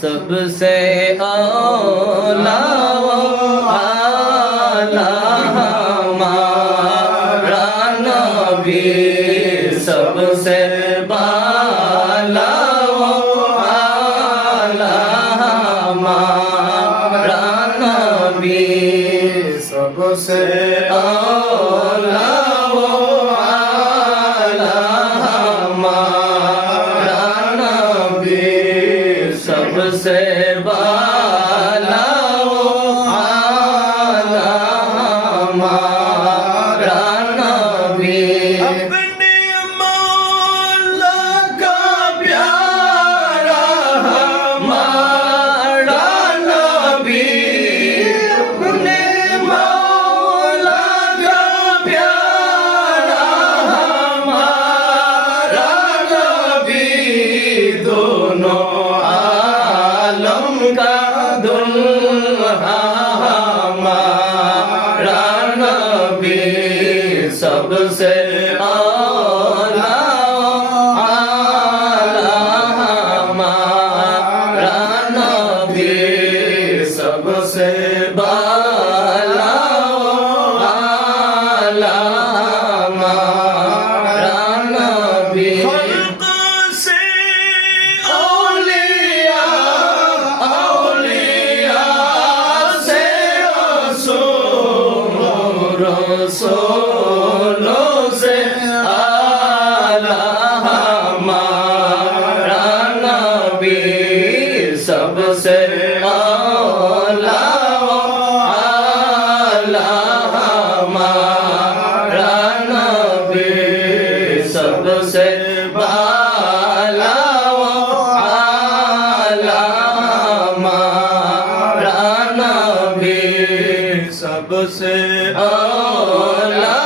सबसे औला आला हमारा नबी, सबसे बाला आला हमारा नबी, सबसे औला आला हमारा नबी, सबसे बाला आला हमारा नबी। अपने मौला का प्यारा हमारा नबी, अपने मौला का प्यारा हमारा नबी, दोनों आलम का दुल्हा हमारा नबी, सबसे औला आला हमारा नबी, सबसे बाला आला हमारा नबी। खल्क से औलिया औलिया से रसूल, रसूलों से आला हमारा नबी, सबसे औला आला हमारा नबी, सबसे बाला आला हमारा नबी, सबसे औला